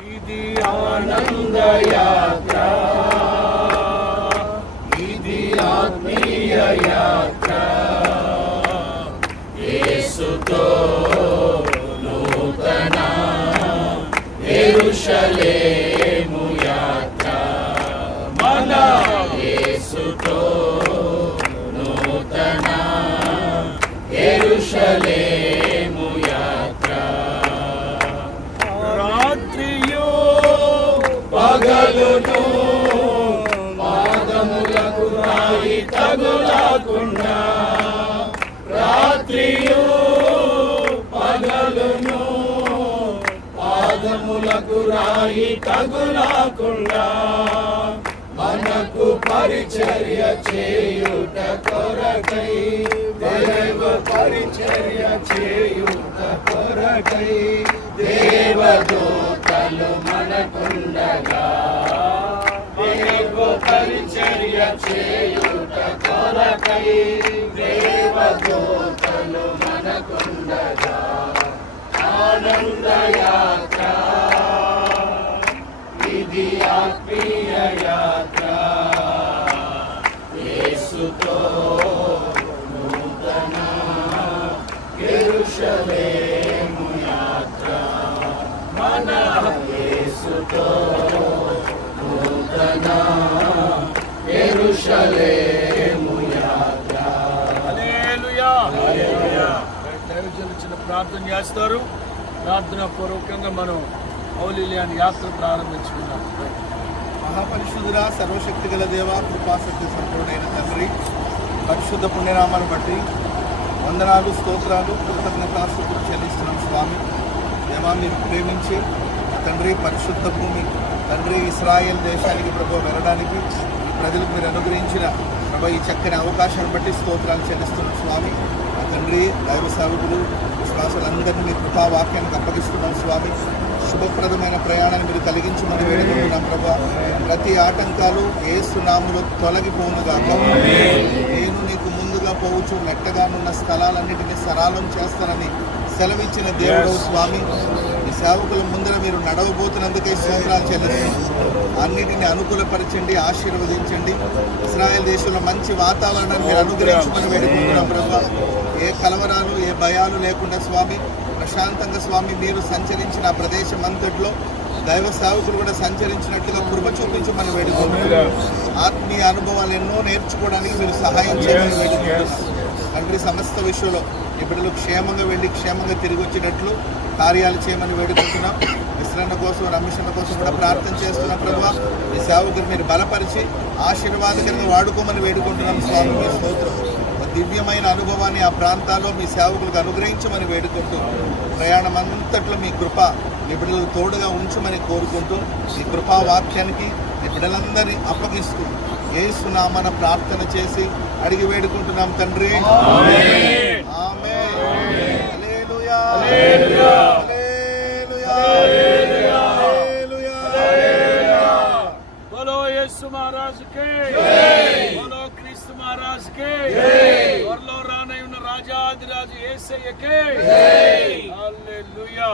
ఇది ఆనంద యాత్ర ఇది ఆత్మీయ యాత్ర యేసుతో నూతన ఎరుషలేము యాత్ర మన యేసుతో నూతన ఎరుషలేము పగలును పాదములకు రాయి తగులకుండా రాత్రియు పగలును పాదములకు రాయి తగులకుండా మనకు పరిచర్య చేయుట కొరకై దేవ పరిచర్య చేయుట కొరకై దేవదూతలు మనకుండగా. దేవదూతలు మనకుండగా ఆనంద యాత్ర ఇది ఆత్మీయ యాత్ర యేసుతో నూతన యెరూషలేము యాత్ర మన యేసుతో నూతన యెరూషలేము యాత్ర హల్లెలూయా హల్లెలూయా దైవజనులు చిన్న ప్రార్థన చేస్తారు. ప్రార్థన పూర్వకంగా మనం ఔలిలియాన్ యాత్ర ప్రారంభించుకున్నాం మహాపరిశుద్ధుల సర్వశక్తి గల దేవ కృపాసక్తి సంపూర్ణైన తండ్రి పరిశుద్ధ పుణ్యనామాన్ని బట్టి వందనాలు స్తోత్రాలు కృతజ్ఞతాస్తుతులు చెల్లిస్తున్నాం స్వామి. దేవా మీరు ప్రేమించి తండ్రి పరిశుద్ధ భూమి తండ్రి ఇస్రాయెల్ దేశానికి ప్రభు వెళ్ళడానికి ప్రజలకు మీరు అనుగ్రహించిన ప్రభు ఈ చక్కని అవకాశాన్ని బట్టి స్తోత్రాలు చెల్లిస్తున్నాం స్వామి. తండ్రి దైవ సేవకులు విశ్వాసులందరినీ మీ కృపావాక్యానికి అప్పగిస్తున్నాం స్వామి. శుభప్రదమైన ప్రయాణాన్ని మీరు కలిగించమని వేడుకుంటున్నాం ప్రభా. ప్రతి ఆటంకాలు ఏ సునాములు తొలగిపోనుగాక నేను నీకు ముందుగా పోవచ్చు నెట్టగానున్న స్థలాలన్నింటినీ సరాలం చేస్తానని సెలవిచ్చిన దేవుడు స్వామి ఈ సేవకుల ముందర మీరు నడవబోతున్నందుకే స్తోత్రాలు చెల్లిస్తున్నాం అన్నిటిని అనుకూలపరచండి ఆశీర్వదించండి. ఇస్రాయల్ దేశంలో మంచి వాతావరణాన్ని మీరు అనుగ్రహించమని వేడుకుంటున్నాం ప్రభా. ఏ కలవరాలు ఏ భయాలు లేకుండా స్వామి ప్రశాంతంగా స్వామి మీరు సంచరించిన ఆ ప్రదేశం అంతట్లో దైవ సేవకులు కూడా సంచరించినట్లుగా కృప చూపించి మనం వేడుకుంటున్నాం ఆత్మీయ అనుభవాలు ఎన్నో నేర్చుకోవడానికి మీరు సహాయం చేయమని వేడుకుంటున్నాం. తండ్రి సమస్త విషయంలో బిడ్డలు క్షేమంగా వెళ్ళి క్షేమంగా తిరిగి వచ్చేటట్లు కార్యాలు చేయమని వేడుకుంటున్నాం. విశ్రణ కోసం రమేషణ కోసం కూడా ప్రార్థన చేస్తున్నాం ప్రభావ ఈ సేవకులు మీరు బలపరిచి ఆశీర్వాదకరంగా వాడుకోమని వేడుకుంటున్నాం స్వామి. మీ స్తోత్రం. దివ్యమైన అనుభవాన్ని ఆ ప్రాంతాల్లో మీ సేవకులకు అనుగ్రహించమని వేడుకుంటూ ప్రయాణం అంతట్లో మీ కృప మీ బిడ్డలకు తోడుగా ఉంచమని కోరుకుంటూ ఈ కృపా వాక్యానికి మీ బిడ్డలందరినీ అప్పగిస్తూ ఏసునామన ప్రార్థన చేసి అడిగి వేడుకుంటున్నాం తండ్రి. యేసు మహారాజ్ కే బోలో క్రీస్తు మహారాజ్ కే త్వరలో రానై ఉన్న రాజాదిరాజు ఏసయ్యకే. హల్లెలూయా.